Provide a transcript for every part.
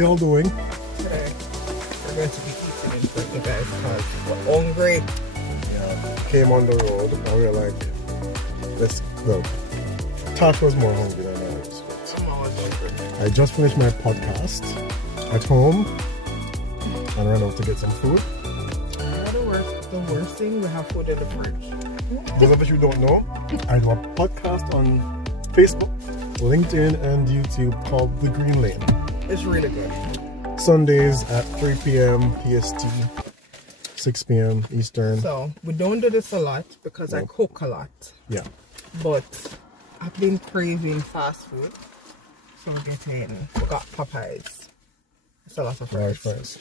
y'all doing? Today, we're going to be eating in front of you guys because we're hungry. Yeah, came on the road and we were like, let's go. Tash was more hungry than I was. I'm always hungry. I just finished my podcast at home and ran out to get some food. The worst thing, we have food in the fridge. Those of you who don't know, I do a podcast on Facebook, LinkedIn, and YouTube called The Green Lane. It's really good. Sundays at 3 p.m. PST, 6 p.m. Eastern. So, we don't do this a lot because I cook a lot. Yeah. But I've been craving fast food. So we got Popeyes. It's a lot of fries. Fries.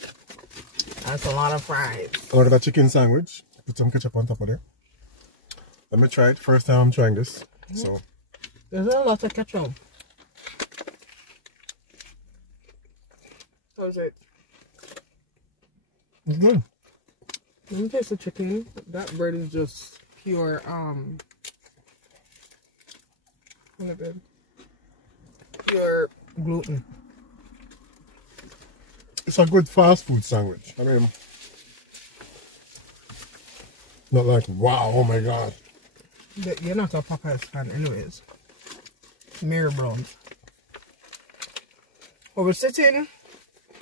That's a lot of fries. I ordered a chicken sandwich. Put some ketchup on top of there. Let me try it. First time I'm trying this. So there's a lot of ketchup. How's it? It's good. Let me taste the chicken. That bread is just pure what is it? Pure gluten. It's a good fast food sandwich. I mean, not like, wow, oh my god. You're not a Popeyes fan anyways. Mary Brown's. Well, we're sitting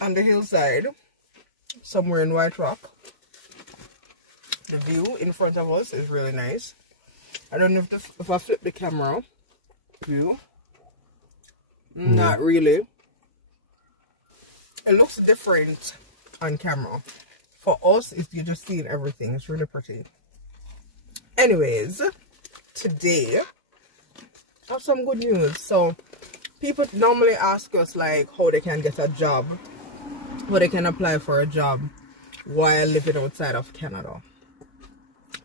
on the hillside somewhere in White Rock. The view in front of us is really nice. I don't know if I flip the camera view. Not really. It looks different on camera. For us, you're just seeing everything. It's really pretty. Anyways, today I have some good news. So people normally ask us like how they can get a job, how they can apply for a job while living outside of Canada.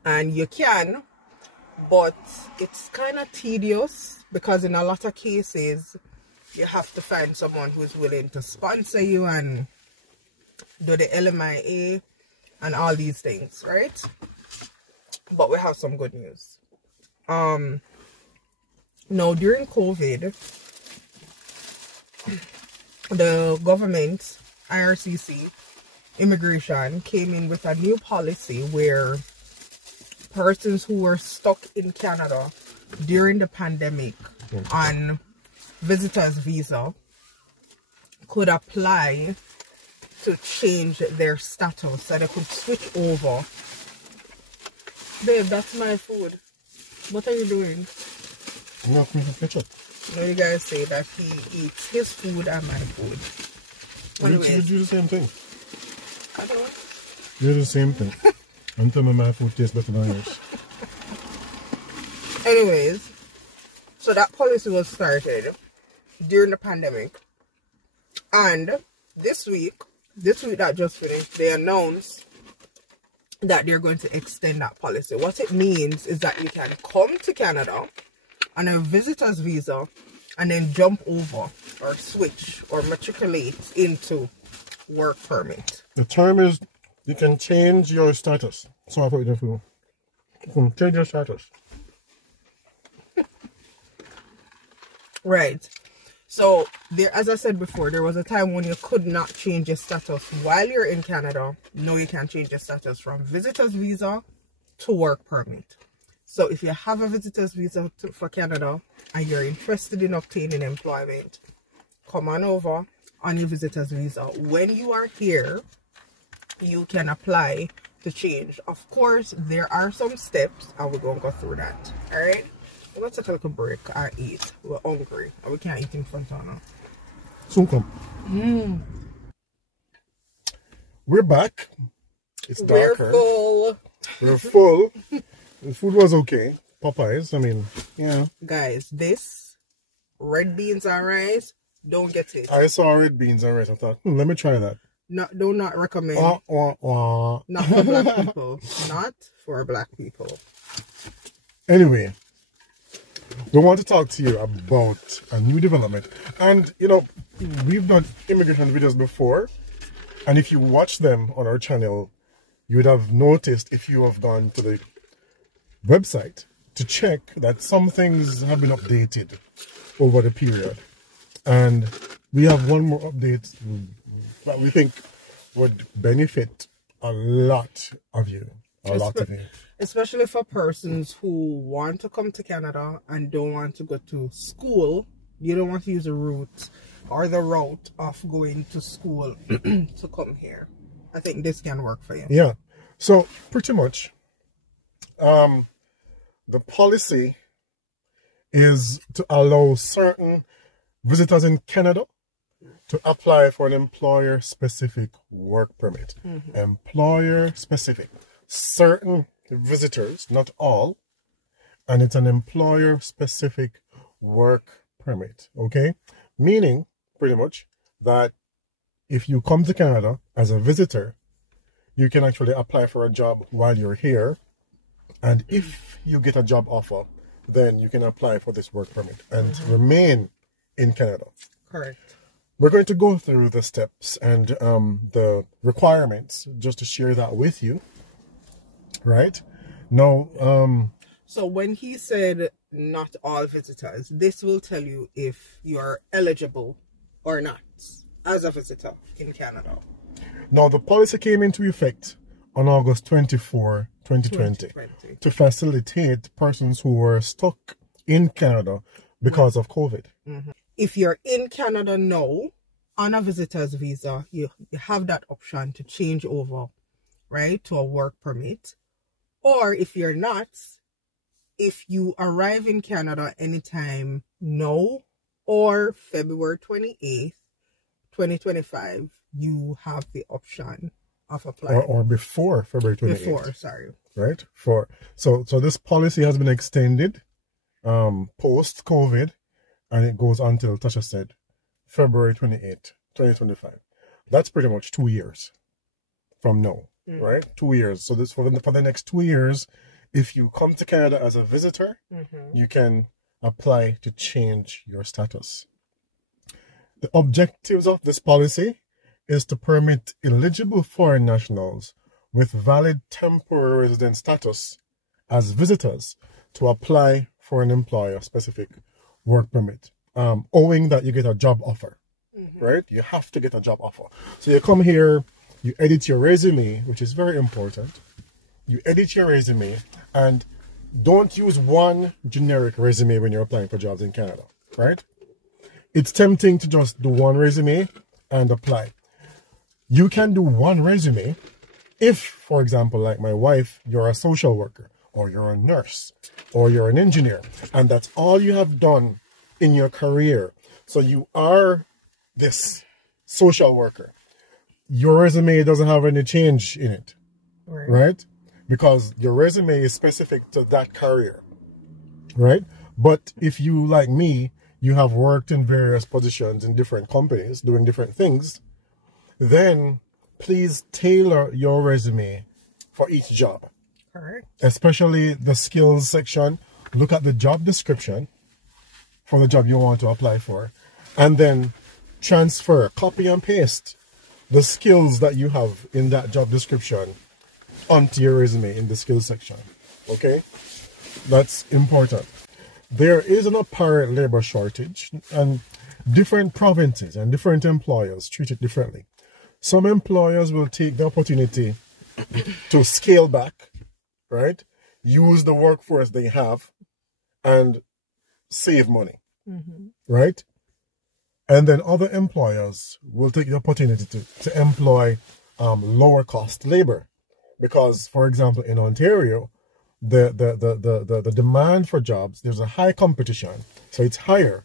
And you can, but it's kind of tedious because in a lot of cases you have to find someone who's willing to sponsor you and do the LMIA and all these things, right? But we have some good news. Now during COVID, the government, IRCC, immigration came in with a new policy where persons who were stuck in Canada during the pandemic on visitor's visa could apply to change their status so they could switch over. Babe, that's my food. What are you doing? I'm not making ketchup. No, you guys say that he eats his food and my food. You do the same thing. I don't know. You do the same thing. And tell me my food tastes better than yours. Anyways, so that policy was started during the pandemic. And this week that just finished, they announced that they're going to extend that policy. What it means is that you can come to Canada on a visitor's visa and then jump over or switch or matriculate into work permit. The term is you can change your status. So I put it for you can change your status. Right. So there, as I said before, there was a time when you could not change your status while you're in Canada. Now you can change your status from visitor's visa to work permit. So if you have a visitor's visa for Canada and you're interested in obtaining employment, come on over on your visitor's visa. When you are here, you can apply to change. Of course, there are some steps and we're going to go through that. All right. We're going to take a little break and eat. We're hungry and we can't eat in front of now. Soon come. We're back. It's darker. We're full. We're full. The food was okay. Popeyes, I mean, yeah. Guys, this red beans and rice, don't get it. I saw red beans and rice. I thought, let me try that. No, do not recommend. Not for black people. Not for black people. Anyway, we want to talk to you about a new development. And, you know, we've done immigration videos before. And if you watch them on our channel, you would have noticed if you have gone to the website to check that some things have been updated over the period. And we have one more update that we think would benefit a lot of you. A lot of you. Especially for persons who want to come to Canada and don't want to go to school. You don't want to use the route of going to school to come here. I think this can work for you. Yeah. So pretty much, the policy is to allow certain visitors in Canada to apply for an employer-specific work permit. Employer-specific. Certain visitors, not all, and it's an employer-specific work permit, okay? Meaning, pretty much, that if you come to Canada as a visitor, you can actually apply for a job while you're here, and if you get a job offer, then you can apply for this work permit and remain in Canada. Correct. We're going to go through the steps and the requirements just to share that with you, right? Now, so when he said not all visitors, this will tell you if you are eligible or not as a visitor in Canada. Now, the policy came into effect on August 24, 2020 to facilitate persons who were stuck in Canada because of COVID. If you're in Canada now on a visitor's visa, you have that option to change over, right, to a work permit. Or if you're not, if you arrive in Canada anytime now or February 28th, 2025, you have the option of applying. Or before February 28th. Before, sorry. Right? So this policy has been extended post-COVID, and it goes until, Tasha said, February 28th, 2025. That's pretty much 2 years from now, right? 2 years. So this for the next 2 years, if you come to Canada as a visitor, you can apply to change your status. The objectives of this policy is to permit eligible foreign nationals with valid temporary resident status as visitors to apply for an employer-specific work permit, owing that you get a job offer, right? You have to get a job offer. So you come here, you edit your resume, which is very important. You edit your resume, and don't use one generic resume when you're applying for jobs in Canada, right? It's tempting to just do one resume and apply. You can do one resume if, for example, like my wife, you're a social worker, or you're a nurse, or you're an engineer, and that's all you have done in your career. So you are this social worker. Your resume doesn't have any change in it, right? Because your resume is specific to that career, right? But if you, like me, you have worked in various positions in different companies doing different things, then please tailor your resume for each job. Correct. Especially the skills section. Look at the job description for the job you want to apply for, and then transfer, copy and paste the skills that you have in that job description onto your resume in the skills section. Okay? That's important. There is an apparent labor shortage, and different provinces and different employers treat it differently. Some employers will take the opportunity to scale back, right? Use the workforce they have and save money, right? And then other employers will take the opportunity to employ lower cost labor. Because, for example, in Ontario, the demand for jobs, there's a high competition, so it's higher.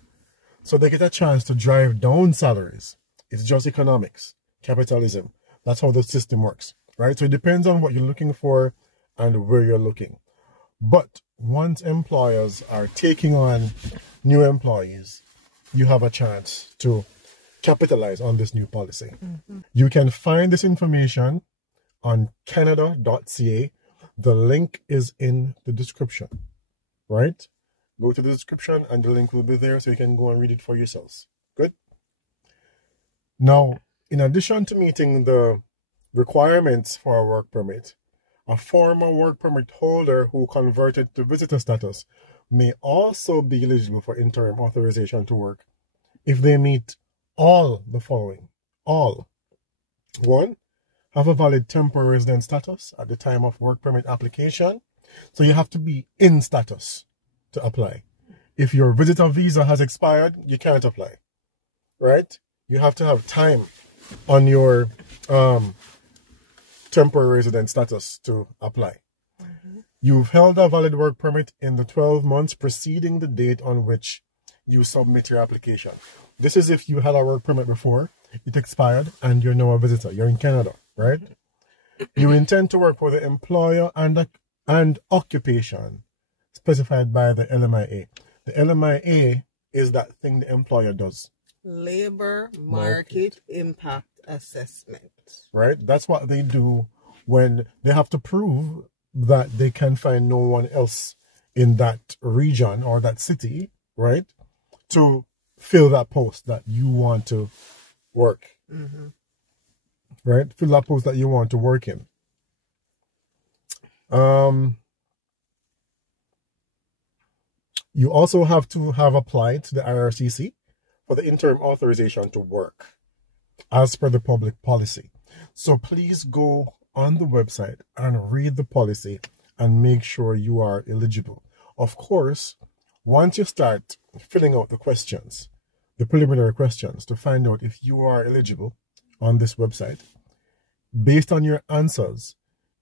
So they get a chance to drive down salaries. It's just economics, capitalism. That's how the system works, right? So it depends on what you're looking for and where you're looking. But once employers are taking on new employees, you have a chance to capitalize on this new policy. You can find this information on canada.ca. The link is in the description, right? Go to the description and the link will be there so you can go and read it for yourselves. Good? Now, in addition to meeting the requirements for a work permit, a former work permit holder who converted to visitor status may also be eligible for interim authorization to work if they meet all the following. All. 1, have a valid temporary resident status at the time of work permit application. So you have to be in status to apply. If your visitor visa has expired, you can't apply, right? You have to have time on your temporary resident status to apply. You've held a valid work permit in the 12 months preceding the date on which you submit your application. This is if you had a work permit before, it expired, and you're now a visitor. You're in Canada, right? You intend to work for the employer and occupation specified by the LMIA. The LMIA is that thing the employer does. Labor Market Impact Assessment. Right? That's what they do when they have to prove that they can find no one else in that region or that city, right, to fill that post that you want to work. Right? Fill that post that you want to work in. You also have to have applied to the IRCC for the interim authorization to work as per the public policy. So please go on the website and read the policy and make sure you are eligible. Of course, once you start filling out the questions, the preliminary questions to find out if you are eligible on this website, based on your answers,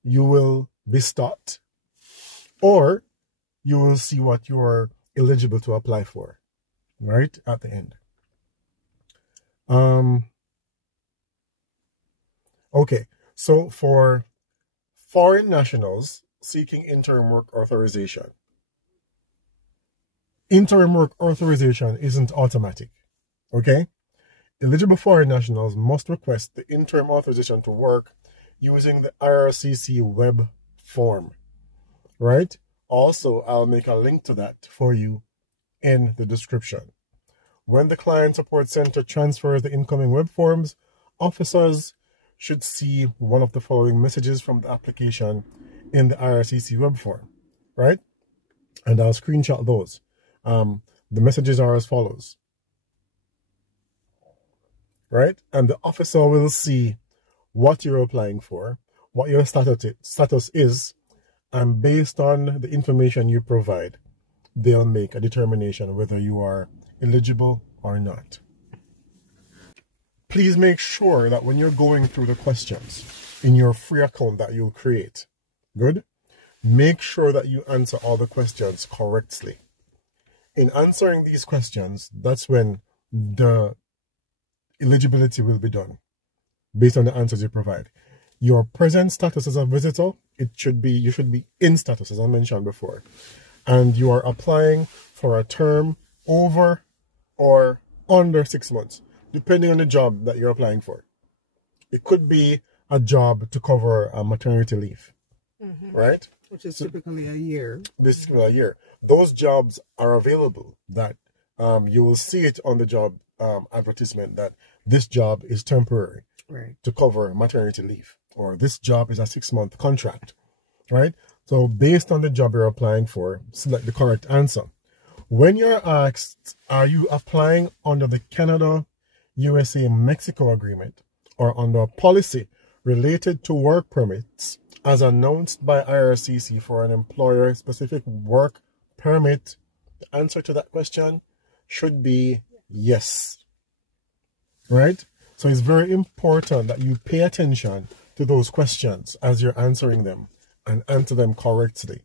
you will be stopped, or you will see what you are eligible to apply for, right at the end. Okay, so for foreign nationals seeking interim work authorization, interim work authorization isn't automatic, okay? Eligible foreign nationals must request the interim authorization to work using the IRCC web form, right? Also, I'll make a link to that for you in the description. When the Client Support Center transfers the incoming web forms, officers should see one of the following messages from the application in the IRCC web form, right? And I'll screenshot those. The messages are as follows, right? And the officer will see what you're applying for, what your status is, and based on the information you provide, they'll make a determination whether you are eligible or not. Please make sure that when you're going through the questions in your free account that you'll create, good? Make sure that you answer all the questions correctly. In answering these questions, that's when the eligibility will be done, based on the answers you provide. Your present status as a visitor, you should be in status, as I mentioned before. And you are applying for a term over or under 6 months, depending on the job that you're applying for. It could be a job to cover a maternity leave, right? Which is typically a year. This is a year. Those jobs are available that you will see it on the job advertisement that this job is temporary, right, to cover maternity leave, or this job is a 6-month contract, right? So based on the job you're applying for, select the correct answer. When you're asked, are you applying under the Canada, USA, Mexico agreement or under a policy related to work permits as announced by IRCC for an employer-specific work permit, the answer to that question should be yes, right? So it's very important that you pay attention to those questions as you're answering them and answer them correctly,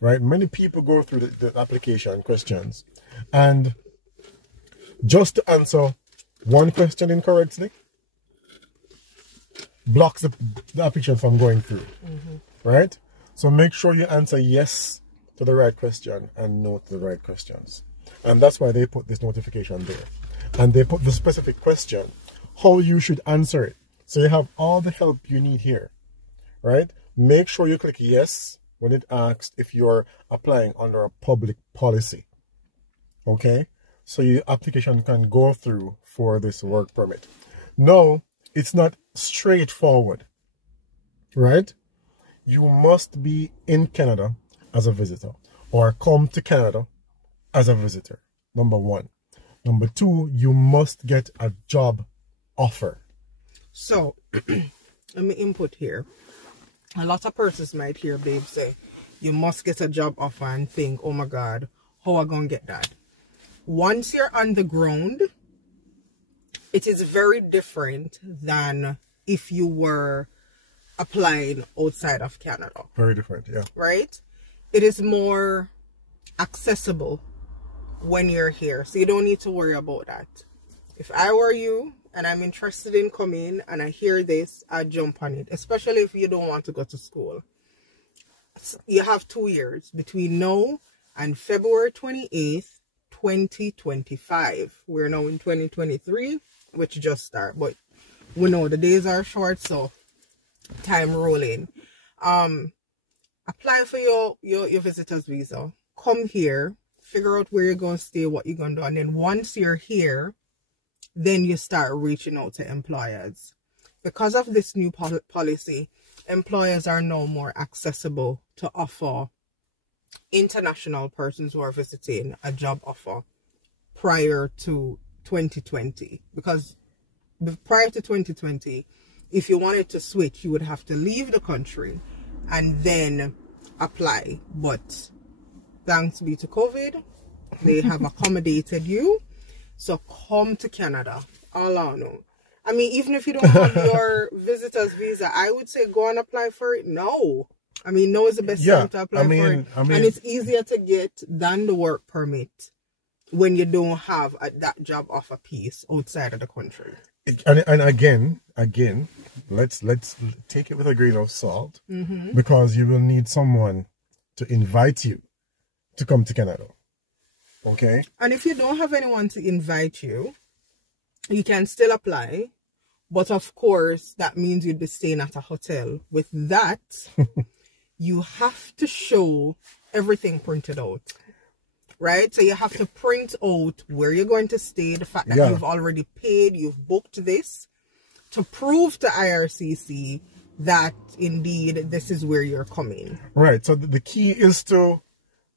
right? Many people go through the application questions and just to answer one question incorrectly blocks the application from going through, right? So make sure you answer yes to the right question and no to the right questions. And that's why they put this notification there. And they put the specific question, how you should answer it. So you have all the help you need here, right? Make sure you click yes when it asks if you're applying under a public policy, okay? So your application can go through for this work permit. No, it's not straightforward, right? You must be in Canada as a visitor or come to Canada as a visitor, number one. Number two, you must get a job offer. So let me input here. A lot of persons might hear babe say, you must get a job offer and think, oh my God, how I gonna get that? Once you're on the ground, it is very different than if you were applying outside of Canada. Very different, yeah. Right? It is more accessible when you're here. So you don't need to worry about that. If I were you and I'm interested in coming and I hear this, I'd jump on it. Especially if you don't want to go to school. You have 2 years between now and February 28th, 2025. We're now in 2023, which just started. But we know the days are short, so time rolling. Apply for your visitor's visa. Come here, figure out where you're going to stay, what you're going to do. And then once you're here, then you start reaching out to employers. Because of this new policy, employers are now more accessible to offer international persons who are visiting a job offer prior to 2020. Because prior to 2020, if you wanted to switch, you would have to leave the country and then apply. But thanks be to COVID, they have accommodated you. So come to Canada. All I know. I mean, even if you don't have your visitor's visa, I would say go and apply for it now. I mean, now is the best time to apply for it. And it's easier to get than the work permit when you don't have that job offer piece outside of the country. And again, let's take it with a grain of salt, because you will need someone to invite you to come to Canada. Okay? And if you don't have anyone to invite you, you can still apply. But of course, that means you'd be staying at a hotel. With that, you have to show everything printed out. Right? So you have to print out where you're going to stay, the fact that you've already paid, you've booked this, to prove to IRCC that indeed this is where you're coming. Right. So the key is to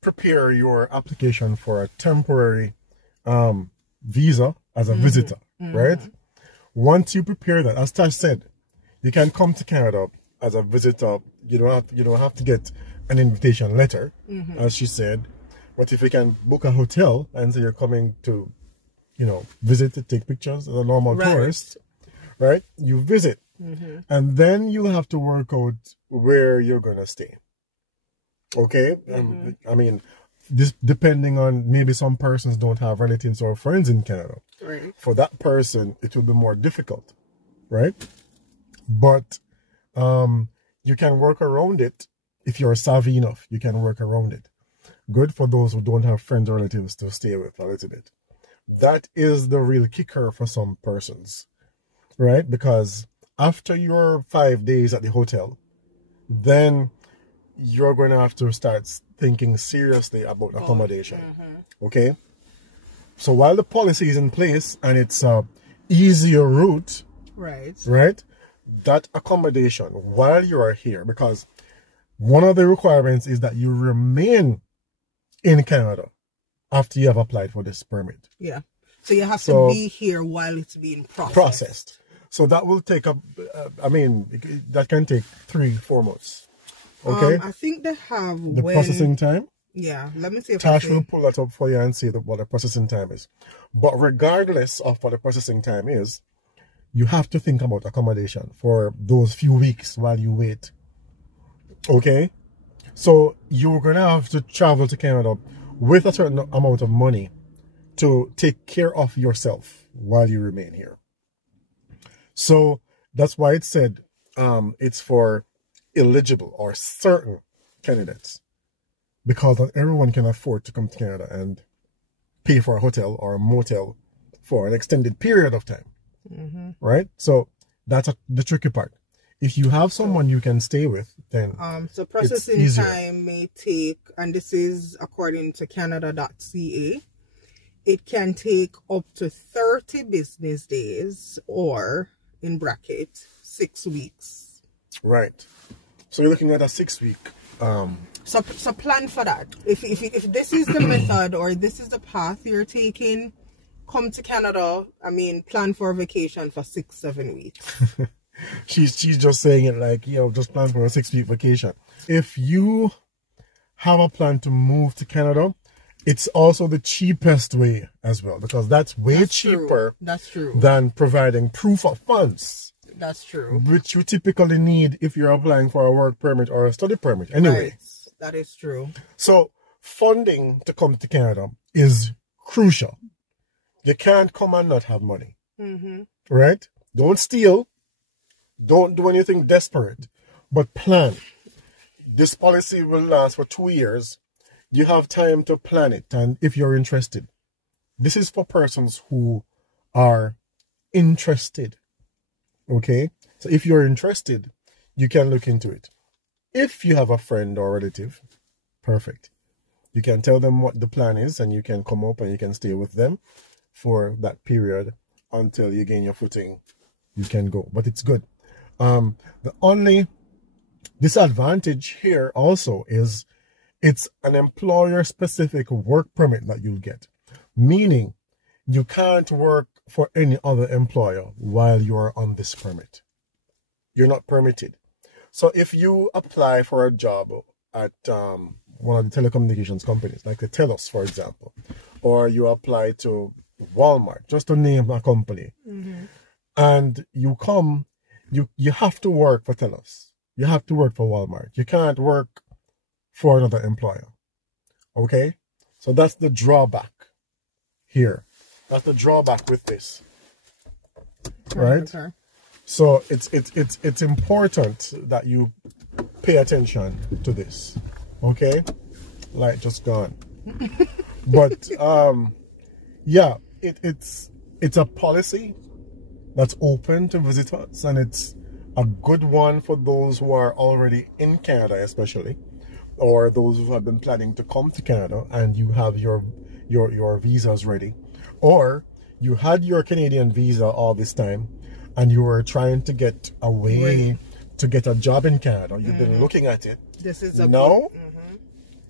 prepare your application for a temporary visa as a visitor, right? Once you prepare that, as Tash said, you can come to Canada as a visitor. You don't have to get an invitation letter, as she said. But if you can book a hotel and say you're coming to, visit to take pictures as a normal tourist, right? You visit. And then you have to work out where you're going to stay. Okay? I mean, this depending on, maybe some persons don't have relatives or friends in Canada. Right. For that person, it will be more difficult, right? But you can work around it. If you're savvy enough, you can work around it. Good for those who don't have friends or relatives to stay with a little bit. That is the real kicker for some persons, right? Because after your 5 days at the hotel, then you're going to have to start thinking seriously about accommodation. Okay? So while the policy is in place and it's a easier route, right? That accommodation while you are here, because one of the requirements is that you remain in Canada after you have applied for this permit. Yeah. So you have to be here while it's being processed. So that will take up, that can take 3-4 months. Okay? I think they have the processing time. Yeah, let me see if Tash will pull that up for you and see what the processing time is. But regardless of what the processing time is, you have to think about accommodation for those few weeks while you wait. Okay? So you're going to have to travel to Canada with a certain amount of money to take care of yourself while you remain here. So that's why it said it's for eligible or certain candidates, because not everyone can afford to come to Canada and pay for a hotel or a motel for an extended period of time. Right? So that's the tricky part. If you have someone you can stay with, then so processing time may take, and this is according to Canada.ca, it can take up to 30 business days, or in bracket 6 weeks. Right. So you're looking at a 6 week. So plan for that. If this is the method or this is the path you're taking, come to Canada, I mean, plan for a vacation for 6-7 weeks. She's just saying it like, just plan for a 6-week vacation. If you have a plan to move to Canada, it's also the cheapest way as well, because that's way cheaper. That's true. Than providing proof of funds. That's true. Which you typically need if you're applying for a work permit or a study permit. Anyway. Right. That is true. So funding to come to Canada is crucial. You can't come and not have money. Right? Don't steal. Don't do anything desperate. But plan. This policy will last for 2 years. You have time to plan it. And if you're interested, this is for persons who are interested. Okay? So if you're interested, you can look into it. If you have a friend or relative, perfect. You can tell them what the plan is, and you can come up and you can stay with them for that period until you gain your footing. You can go. But it's good. The only disadvantage here also is it's an employer-specific work permit that you'll get. Meaning, you can't work for any other employer while you're on this permit. You're not permitted. So if you apply for a job at one of the telecommunications companies, like the TELUS, for example, or you apply to Walmart, just to name a company, and you come, you have to work for TELUS. You have to work for Walmart. You can't work for another employer. Okay? So that's the drawback here. That's the drawback with this. Right? Okay. So it's important that you pay attention to this. Okay? Light just gone. But yeah, it's a policy that's open to visitors, and it's a good one for those who are already in Canada, especially, or those who have been planning to come to Canada and you have your visas ready, or you had your Canadian visa all this time and you were trying to get a way to get a job in Canada. You've been looking at it. This is a now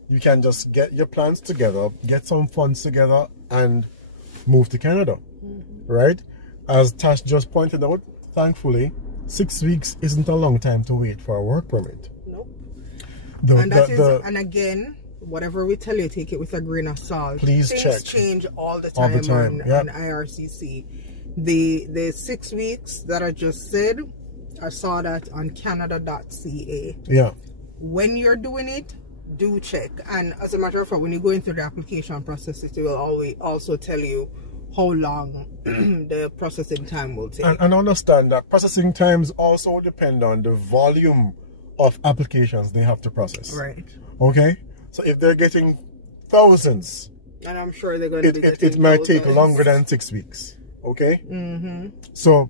you can just get your plans together, get some funds together, and move to Canada. Right? As Tash just pointed out, thankfully, 6 weeks isn't a long time to wait for a work permit. Nope. And again, whatever we tell you, take it with a grain of salt. Please check. Things change all the time, on IRCC. The 6 weeks that I just said, I saw that on canada.ca. Yeah. When you're doing it, do check. And as a matter of fact, when you go into the application process, it will always also tell you how long the processing time will take. And understand that processing times also depend on the volume of applications they have to process. Right. Okay? So if they're getting thousands, and I'm sure they're going to be getting it might take longer than 6 weeks. Okay? So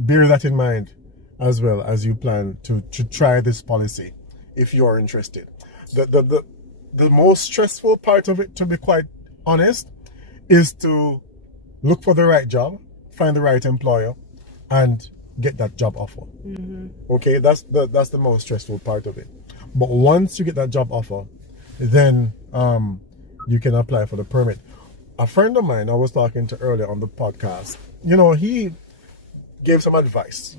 bear that in mind as well as you plan to try this policy if you are interested. The most stressful part of it, to be quite honest, is to look for the right job, find the right employer, and get that job offer. Okay, that's the most stressful part of it. But once you get that job offer, then you can apply for the permit. A friend of mine I was talking to earlier on the podcast, he gave some advice.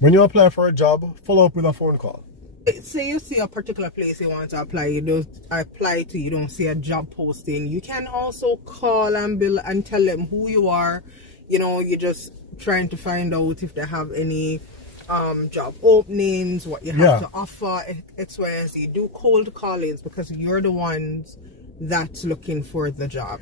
When you apply for a job, follow up with a phone call. Say you see a particular place you want to apply, you don't see a job posting, you can also call and tell them who you are. You're just trying to find out if they have any job openings, what you have to offer, X, Y, and Z. Do cold callings because you're the ones that's looking for the job.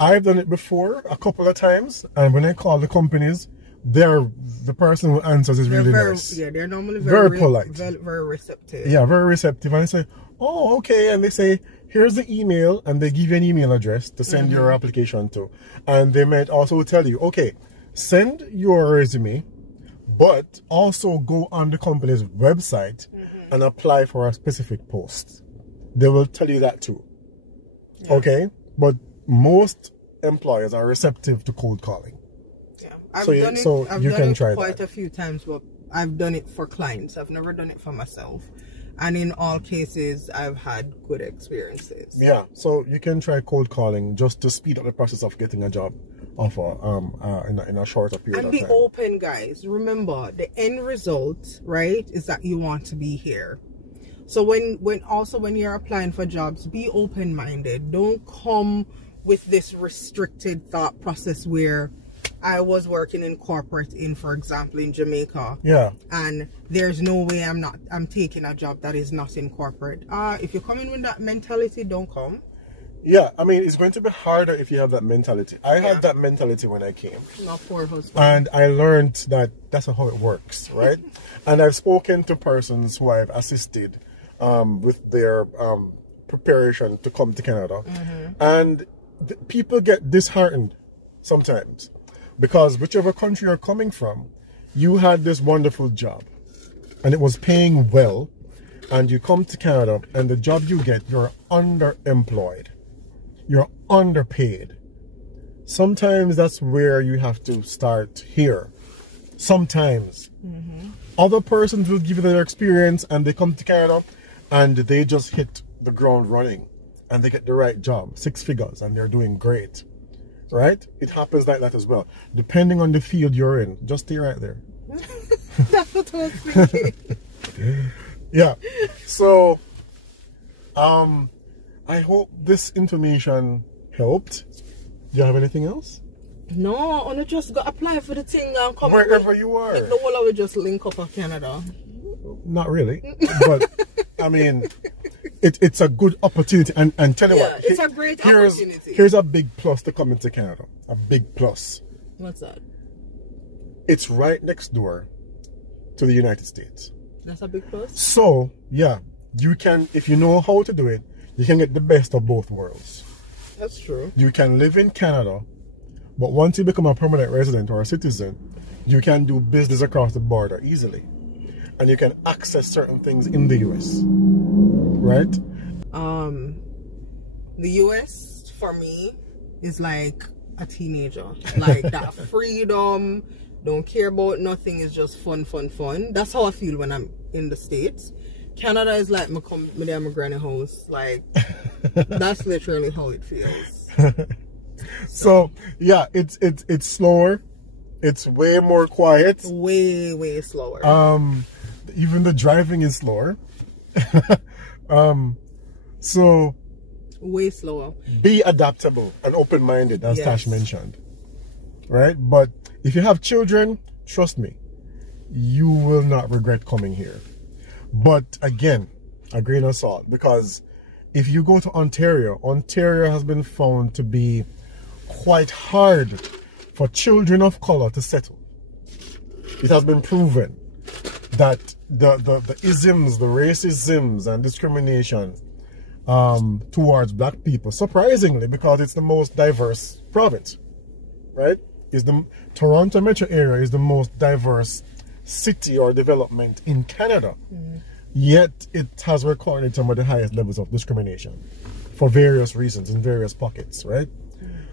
I've done it before a couple of times, and when I call the companies, the person who answers is really nice. Yeah, they're normally very polite. Very receptive. Yeah, very receptive. And I say, oh, okay. And they say, here's the email, and they give you an email address to send your application to. And they might also tell you, okay, send your resume, but also go on the company's website and apply for a specific post. They will tell you that too. Yeah. Okay? But most employers are receptive to cold calling. I've done it try quite a few times, but I've done it for clients. I've never done it for myself. And in all cases, I've had good experiences. Yeah, so you can try cold calling just to speed up the process of getting a job offer in a shorter period of time. And be open, guys. Remember, the end result, right, is that you want to be here. So when you're applying for jobs, be open-minded. Don't come with this restricted thought process where I was working in corporate for example, in Jamaica. Yeah. And there's no way I'm taking a job that is not in corporate. If you're coming with that mentality, don't come. Yeah, I mean, it's going to be harder if you have that mentality. I had that mentality when I came. My poor husband. And I learned that that's how it works, right? And I've spoken to persons who I've assisted with their preparation to come to Canada. And people get disheartened sometimes because whichever country you're coming from, you had this wonderful job and it was paying well, and you come to Canada and the job you get, you're underemployed. You're underpaid. Sometimes that's where you have to start here. Sometimes. Other persons will give you their experience and they come to Canada and they just hit the ground running and they get the right job, 6 figures, and they're doing great. Right? It happens like that as well. Depending on the field you're in, just stay right there. That's what I was thinking. Yeah. So, I hope this information helped. Do you have anything else? No, I just got to apply for the thing and come wherever you are. Like the whole of it just link up with Canada. Not really, but I mean, it's a good opportunity. And tell you what, it's a great opportunity. Here's a big plus to coming to Canada. A big plus. What's that? It's right next door to the United States. That's a big plus. So yeah, you can, if you know how to do it, you can get the best of both worlds. That's true. You can live in Canada, but once you become a permanent resident or a citizen, you can do business across the border easily. And you can access certain things in the US. Right? The US for me is like a teenager. Like that freedom, don't care about nothing, is just fun. That's how I feel when I'm in the States. Canada is like my granny house. Like that's literally how it feels. So yeah, it's slower. It's way more quiet. Way slower. Even the driving is slower. So way slower. Be adaptable and open-minded, as Tash mentioned. Right? But if you have children, trust me, you will not regret coming here. But again, a grain of salt, because if you go to Ontario has been found to be quite hard for children of color to settle. It has been proven that the isms, the racisms and discrimination towards black people, surprisingly, because it's the most diverse province, right? Toronto metro area is the most diverse city or development in Canada. Yet it has recorded some of the highest levels of discrimination for various reasons in various pockets, right?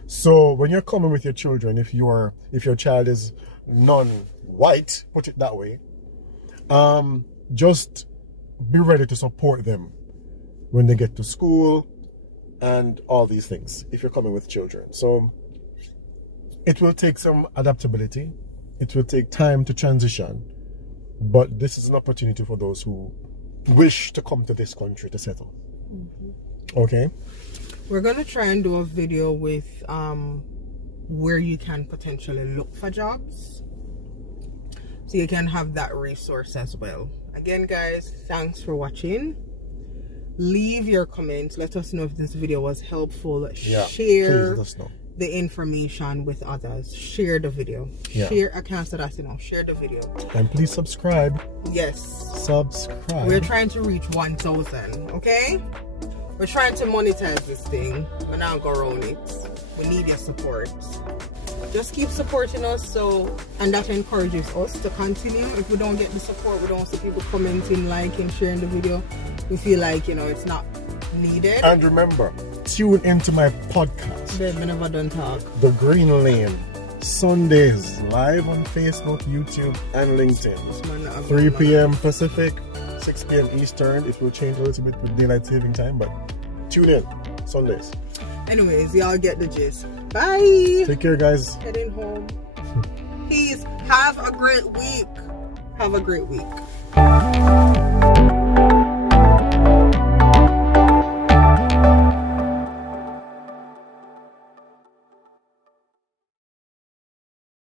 So when you're coming with your children, if your child is non-white, put it that way, just be ready to support them when they get to school and all these things if you're coming with children. So it will take some adaptability. It will take time to transition, but this is an opportunity for those who wish to come to this country to settle. Okay? We're going to try and do a video with where you can potentially look for jobs, so you can have that resource as well. Again, guys, thanks for watching. Leave your comments. Let us know if this video was helpful. Share the information with others. Share the video. Share. I can't say that enough. Share the video. And please subscribe. Yes. Subscribe. We're trying to reach 1,000. Okay? We're trying to monetize this thing. We're not going around it. We need your support. Just keep supporting us, and that encourages us to continue. If we don't get the support, we don't see people commenting, liking, sharing the video, we feel like, it's not needed. And remember, tune into my podcast. Babe, I never done talk. The Green Lane. Sundays, live on Facebook, YouTube, and LinkedIn. 3 p.m. Pacific, 6 p.m. Eastern. It will change a little bit with daylight saving time, but tune in Sundays. Anyways, y'all get the gist. Bye. Take care, guys. Heading home. Peace. Have a great week. Have a great week.